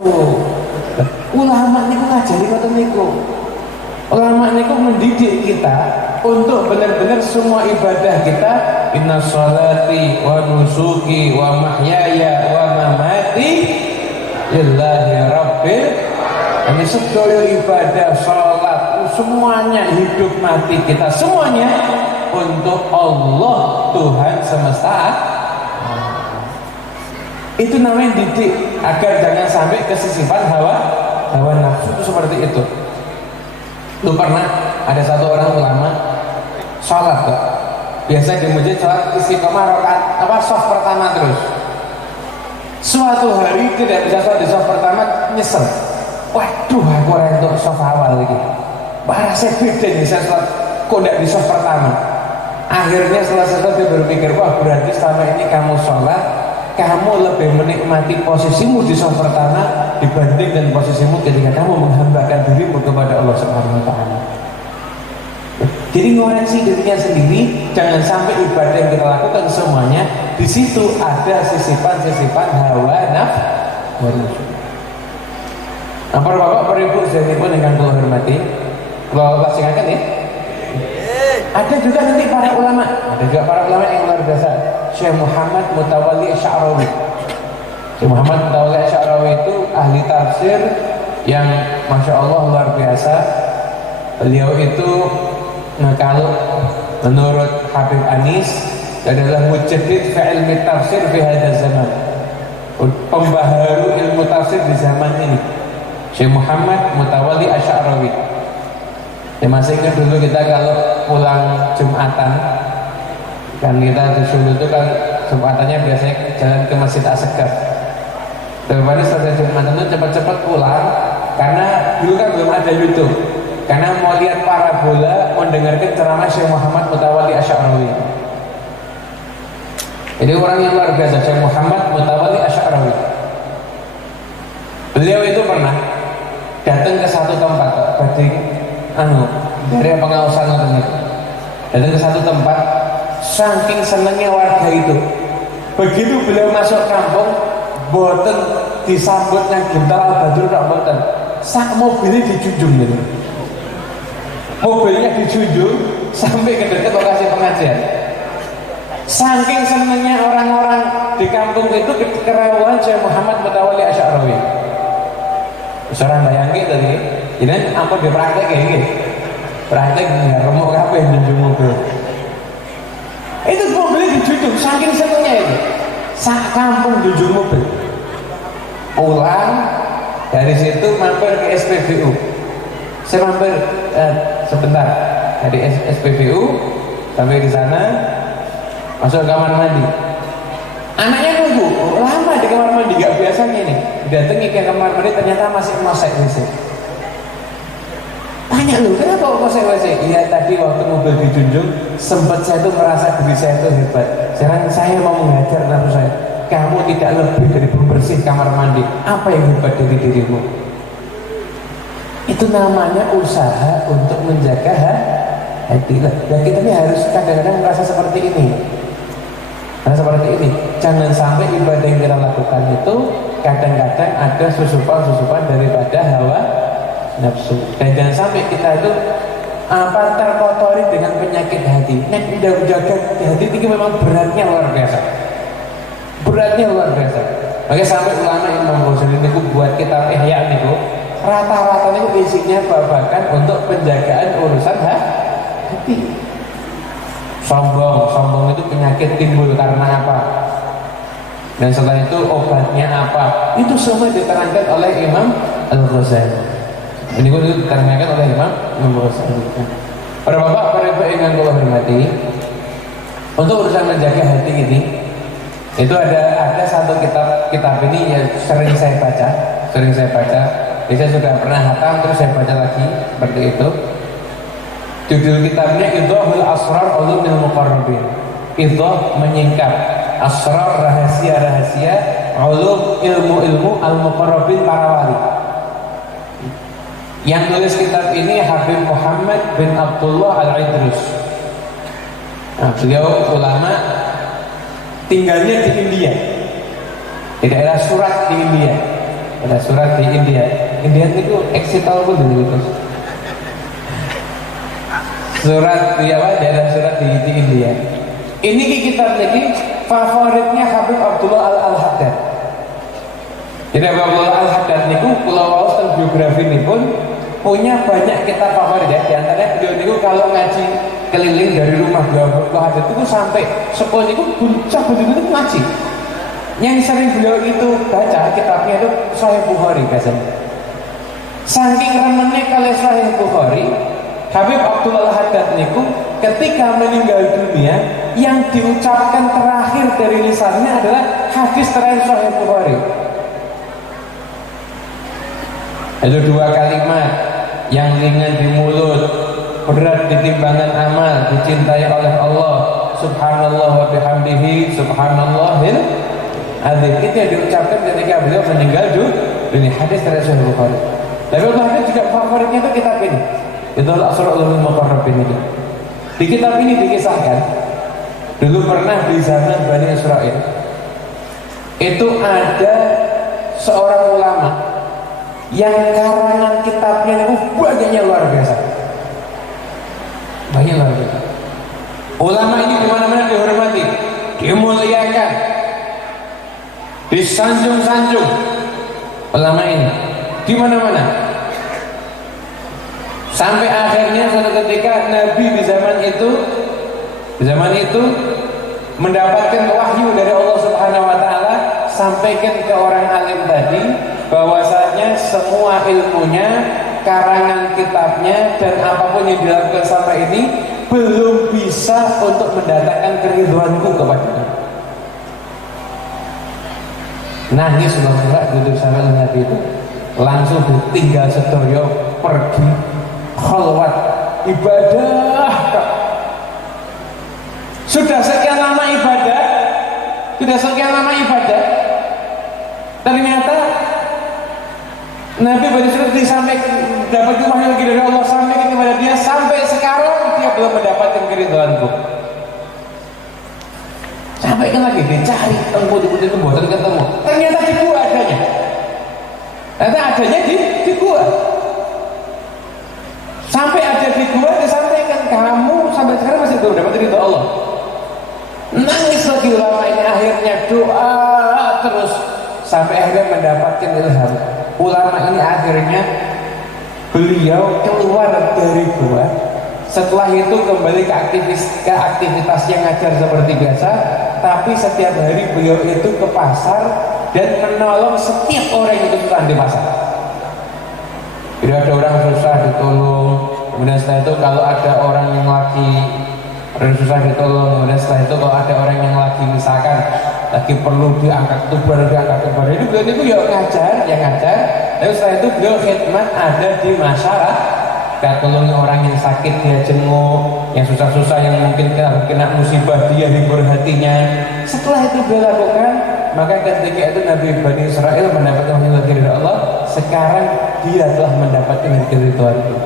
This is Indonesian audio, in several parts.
Ulama niku ngajari ngoten niku. Ulama niku mendidik kita untuk benar-benar semua ibadah kita, inna sholati wa nusuki wa mahyaya wa mamati lillahi rabbil. Ini sedaya ibadah, sholat, semuanya, hidup mati kita semuanya untuk Allah Tuhan semesta. Itu namanya didik agar jangan sampai kesisipan hawa nafsu itu seperti itu. Lu pernah ada satu orang ulama sholat kok, biasa di masjid sholat istiqomah rakaat soft pertama terus. Suatu hari tidak bisa sholat di soft pertama, nyesel. Waduh, aku orang untuk soft awal lagi. Bahasa beda nih saya sholat kok tidak di soft pertama. Akhirnya setelah sholat dia berpikir, wah berarti selama ini kamu sholat, kamu lebih menikmati posisimu di soft pertama dibanding dengan posisimu ketika kamu menghambakan dirimu kepada Allah Subhanahu wa taala. Jadi ngoreksi dirinya sendiri, jangan sampai ibadah yang kita lakukan semuanya di situ ada sisipan-sisipan hawa nafsu. Nah, para bapak, para ibu sedherek pun dengan kula hormati, kula lajengaken ya. Ada juga nanti para ulama, yang luar biasa. Syekh Muhammad Mutawalli Asy'arawi. Syekh Muhammad Mutawalli Asy'arawi itu ahli tafsir yang masya Allah luar biasa. Beliau itu kalau menurut Habib Anis adalah mujaddid fi ilmi tafsir fi hadzal zaman. Pembaharu ilmu tafsir di zaman ini. Syekh Muhammad Mutawalli Asy'arawi. Ya masih ingat dulu kita kalau pulang Jumatan, kan kita di Solo itu kan Jumatannya biasanya jalan ke Masjid As-Sekaf. Terus selesai Jumatan itu cepat-cepat pulang, karena dulu kan belum ada YouTube. Karena mau lihat parabola, mendengarkan ceramah Syekh Muhammad Mutawalli Asy'arawi. Jadi orang yang luar biasa, Syekh Muhammad Mutawalli Asy'arawi. Beliau itu pernah datang ke satu tempat, dari pengawasan itu. Datang ke satu tempat, saking senangnya warga itu. Begitu beliau masuk kampung, boten disambut ngagem al-badru tak boten. Sak mobilnya dijunjung gitu. Mobilnya dijunjung sampai ke dekat lokasi pengajian. Saking senangnya orang-orang di kampung itu kerawuhan Syekh Muhammad Mutawalli Asy'arawi. Seorang bayangin tadi, ini ampun dipraktek kayak gini. Praktek nggak remuk apa yang junjung mobil. Itu mobilnya dijunjung, saking senangnya itu. Sak kampung junjung mobil. Pulang dari situ mampir ke SPBU. Saya mampir sebentar dari SPBU sampai di sana, masuk kamar mandi. Anaknya nunggu lama di kamar mandi, gak biasanya nih. Datangi ke kamar mandi ternyata masih mosek WC. Tanya lu, kenapa kok mosek WC? Iya tadi waktu mobil dijunjung sempat saya tuh merasa diri saya tuh hebat. Sekarang saya mau mengajar nafsu saya. Kamu tidak lebih dari pembersih kamar mandi. Apa yang hebat dari dirimu? Itu namanya usaha untuk menjaga hati. Dan kita ini harus kadang-kadang merasa seperti ini. Nah seperti ini, jangan sampai ibadah yang kita lakukan itu kadang-kadang ada susupan-susupan daripada hawa nafsu. Dan jangan sampai kita itu terkotori dengan penyakit hati. Nah, menjaga hati ini memang beratnya luar biasa. Beratnya luar biasa. Makanya sampai ulama Imam Ghazali itu buat kitab Ihya itu rata-rata itu isinya babakan untuk penjagaan urusan hati. Sombong itu penyakit timbul karena apa? Dan setelah itu obatnya apa? Itu semua diterangkan oleh Imam Al-Ghazali. Ini pun diterangkan oleh Imam Al-Ghazali. Para bapak, para ibu yang kula hormati, untuk urusan menjaga hati ini, itu ada satu kitab ini yang sering saya baca. Jadi saya sudah pernah hatam, terus saya baca lagi seperti itu. Judul kitabnya Idhahul Asrar Ulumil Muqarrabin. Idhah menyingkap asrar rahasia-rahasia ulum ilmu-ilmu al-muqarrabin para wali. Yang tulis kitab ini Habib Muhammad bin Abdullah Al-Idrus. Nah, beliau ulama, tinggalnya di India, di daerah Surat di India. ada surat di India. India itu eksital pun dulu itu. Surat ya apa? Ada surat di India. Ini kitab lagi favoritnya Habib Abdullah Al-Haddad. Jadi Habib Abdullah Al-Haddad niku kula waos teng biografi ini pun punya banyak kitab favorit ya. Di antaranya beliau niku kalau ngaji keliling dari rumah beliau Al-Haddad itu sampai sekolah niku puncak betul-betul ngaji. Yang sering beliau itu baca kitabnya itu Sahih Bukhari biasanya. Saking remennya kali Sahih Bukhari, Habib Abdullah Al-Haddad niku ketika meninggal dunia yang diucapkan terakhir dari lisannya adalah hadis terakhir Sahih Bukhari. Itu dua kalimat yang ringan di mulut, berat di timbangan amal, dicintai oleh Allah. Subhanallah wa bihamdihi, subhanallahil azim. Itu yang diucapkan ketika beliau meninggal dunia. Hadis terakhir Sahih Bukhari. Tapi Allah juga favoritnya itu kitab ini. Itu Al-Asrarul Muqarrabin itu. Di kitab ini dikisahkan dulu pernah di zaman Bani Israel itu ada seorang ulama yang karangan kitabnya itu banyaknya luar biasa. Banyak luar biasa. Ulama ini dimana-mana dihormati, dimuliakan, disanjung-sanjung. Ulama ini di mana-mana. Sampai akhirnya suatu ketika Nabi di zaman itu mendapatkan wahyu dari Allah Subhanahu wa taala, sampaikan ke orang alim tadi bahwasanya semua ilmunya, karangan kitabnya dan apapun yang dilakukan selama ini belum bisa untuk mendatangkan keridhaanku kepadanya. Nangis ulama duduk sama Nabi itu, langsung ditinggal sedoyo pergi khalwat ibadah. Sudah sekian lama ibadah, ternyata Nabi Bani Israil disampaikan dapat wahyu lagi dari Allah, sampaikan kepada dia, sampai sekarang dia belum mendapatkan keridhaanku. Sampaikan lagi, dicari putih-putih itu buatan ketemu, ternyata di gua adanya. Di gua. Sampai ada di gua disampaikan, kamu sampai sekarang masih belum dapat ridho Allah. Nangis lagi ulama ini, akhirnya doa terus sampai akhirnya mendapatkan ilham. Ulama ini akhirnya beliau keluar dari gua, setelah itu kembali ke aktivitas yang ngajar seperti biasa, tapi setiap hari beliau itu ke pasar dan menolong setiap orang yang kesusahan di pasar. Bila ada orang susah ditolong, kemudian setelah itu kalau ada orang yang lagi susah ditolong, kemudian setelah itu kalau ada orang yang lagi misalkan lagi perlu diangkat tubar, itu beliau itu ya ngajar, lalu setelah itu beliau khidmat ada di masyarakat, tolong orang yang sakit dia jenguk, yang susah-susah, yang mungkin kena musibah dia hibur hatinya. Setelah itu beliau lakukan, maka ketika itu Nabi Bani Israil mendapatkan wahyu dari Allah, sekarang dia telah mendapatkan keridhaan itu.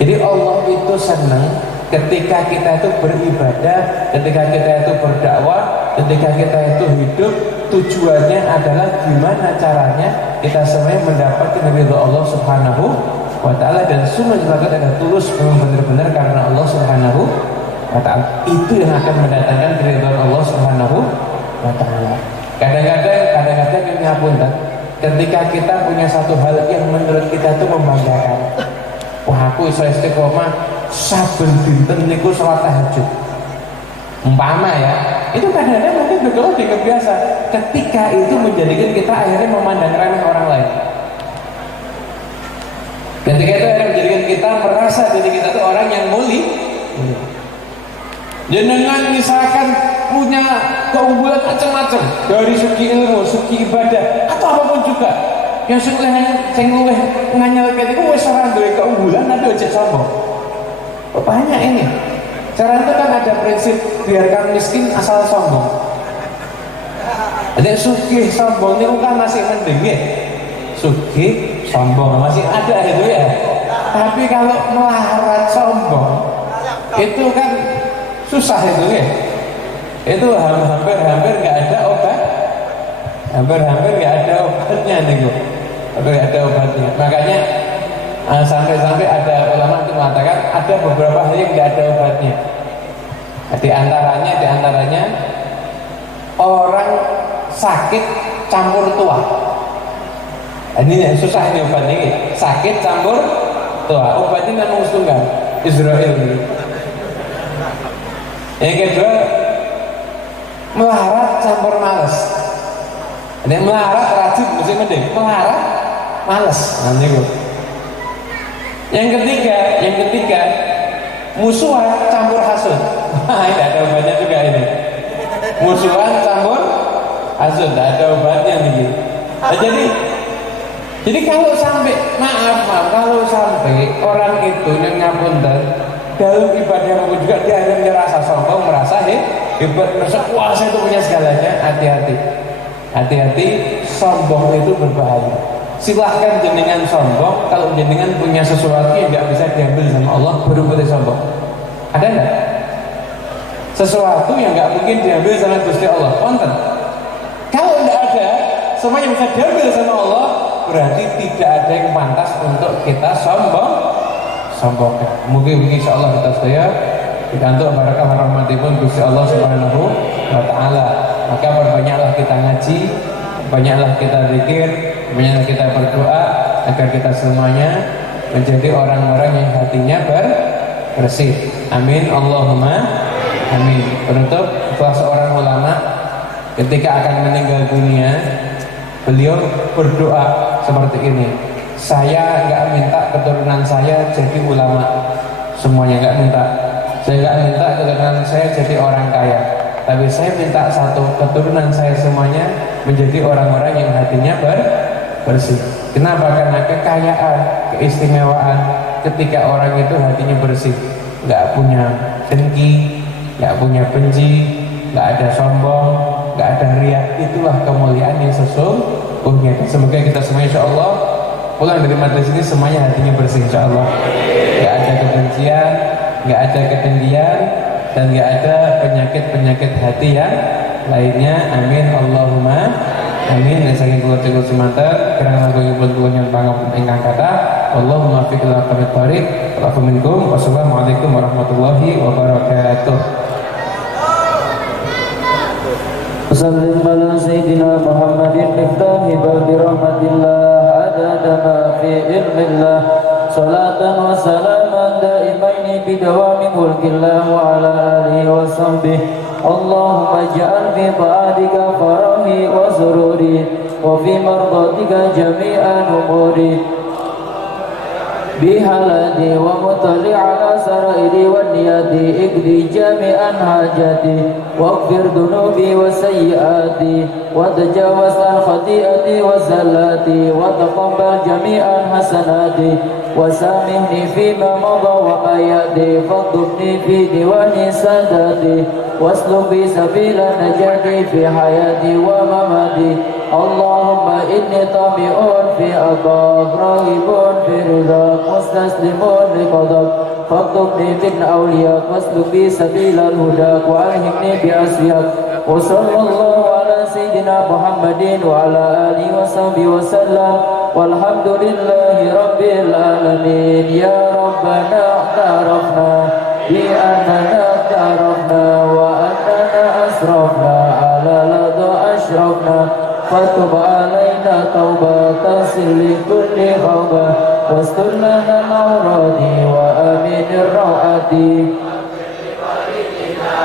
Jadi Allah itu senang ketika kita itu beribadah, ketika kita itu berdakwah, ketika kita itu hidup, tujuannya adalah gimana caranya kita semuanya mendapatkan ridho Allah Subhanahu wa ta'ala, dan semua dilakukan dengan tulus, memang benar-benar karena Allah Subhanahu wa ta'ala. Itu yang akan mendatangkan keridhaan Allah Subhanahu wa ta'ala. Kadang-kadang yang ngapunten, ketika kita punya satu hal yang menurut kita itu membanggakan, wah aku iso istiqomah saben dinten niku salat tahajud, umpama ya, itu kadang-kadang mungkin betul di kebiasa, ketika itu menjadikan kita akhirnya memandang remeh orang lain. Ketika itu akhirnya menjadikan kita merasa jadi kita itu orang yang mulia. Jenengan misalkan punya keunggulan macam-macam dari segi ilmu, segi ibadah, atau apapun juga, yang sing luwih nganyel kene iku wis ora duwe keunggulan tapi ojek sombong. Banyak ini. Cara itu kan ada prinsip biarkan miskin asal sombong. Ada sugih sombong itu kan masih mending ya. Sugih sombong masih ada itu ya. Tapi kalau melarat sombong itu kan susah itu ya. Itu hampir nggak ada obat. Hampir nggak ada obat. obatnya nih kok. Ada obatnya. Makanya sampai-sampai ada ulama itu mengatakan ada beberapa hal yang tidak ada obatnya. Di antaranya orang sakit campur tua. Ini susah ini obatnya ini. Sakit campur tua. Obatnya namanya tunggal Israel ini. Yang kedua, melarat campur males. Ini melarat rajin mesti mending. Melarat males. Yang ketiga, musuhan campur hasud. Ini ada obatnya juga ini. Musuhan campur hasud, ada obatnya nih. Nah, jadi kalau sampai kalau sampai orang itu ngapunten dalam ibadah pun juga dia hanya merasa sombong, merasa hebat, merasa wah saya itu punya segalanya. Hati-hati, sombong itu berbahaya. Silahkan jenengan sombong kalau jenengan punya sesuatu yang nggak bisa diambil sama Allah baru boleh sombong. Ada nggak? Sesuatu yang nggak mungkin diambil sama Gusti Allah. Konten. Kalau nggak ada, semua yang bisa diambil sama Allah berarti tidak ada yang pantas untuk kita sombongkan. Mungkin insya Allah kita saya dikantuk barakah rahmatipun Gusti Allah Subhanahu wa Ta'ala. Maka perbanyaklah kita ngaji, banyaklah kita zikir, banyaklah kita berdoa agar kita semuanya menjadi orang-orang yang hatinya bersih. Amin Allahumma amin. Penutup, salah seorang ulama ketika akan meninggal dunia, beliau berdoa seperti ini. Saya nggak minta keturunan saya jadi ulama, semuanya nggak minta. Saya nggak minta keturunan saya jadi orang kaya, tapi saya minta satu, keturunan saya semuanya menjadi orang-orang yang hatinya bersih. Kenapa? Karena kekayaan, keistimewaan ketika orang itu hatinya bersih, nggak punya dengki, nggak punya benci, nggak ada sombong, nggak ada riak. Itulah kemuliaan yang sesungguhnya. Semoga kita semua insya Allah pulang dari majelis ini semuanya hatinya bersih insya Allah. Nggak ada kebencian, nggak ada ketinggian, dan nggak ada penyakit-penyakit hati yang lainnya. Amin Allahumma amin. Dan saking kula cukup semantar kirang langkung pun kula nyuwun pangapunten ingkang kathah. Allahumma fiq ila qamit thariq. Wassalamualaikum warahmatullahi wabarakatuh. Sallim ala Sayyidina Muhammadin miftahi babi rahmatillah adada ma fi ilmillah salatan wa salaman daimaini bidawami mulkillah wa ala alihi wa sahbihi. Allahumma ja'al fi ta'atika farahi wa sururi wa fi mardatika jami'an umuri bihaladi wa mutali ala sarairi wa niyati ikdi jami'an hajati waghfir dunubi wa sayyiati wa tajawaz an khati'ati wa zallati wa taqabbal jami'an hasanati wa samihni fima madha wa ayati fadubni fi diwani sadati wasluk bi sabila najati fi hayati wa mamati. Allahumma inni tami'un fi atak rahibun fi ridhak mustaslimun li qadak faktubni min awliyak wasluk bi sabilal hudak wa alhimni bi asfiyak wa sallallahu ala sayyidina Muhammadin wa ala alihi wa sahbihi wa sallam walhamdulillahi rabbil alamin. Ya Rabbana a'tarafna bi annana a'tarafna wa annana asrafna ala lada ashrafna fatub alaina taubatan likulli khawbah wastur lana al-awradi wa aminir rawati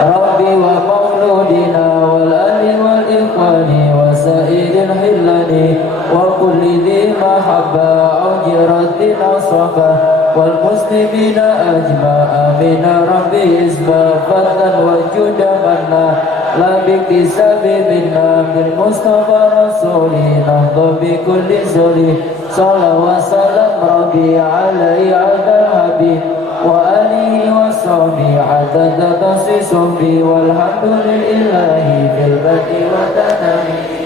Rabbi wa mauludina wal ahli wal ikhwani wa sa'idil hillani wa kulli dhi mahabba awjiratin asrafah wal muslimina ajma'a min rabbi isma fatan wa judamanna la biktisabi minna bil mustafa rasuli nahdu bi kulli zuli salawat salam rabbi alaihi ala habib wa alihi wa sahbihi adada tasisum bi walhamdulillahi fil badi wa tanami.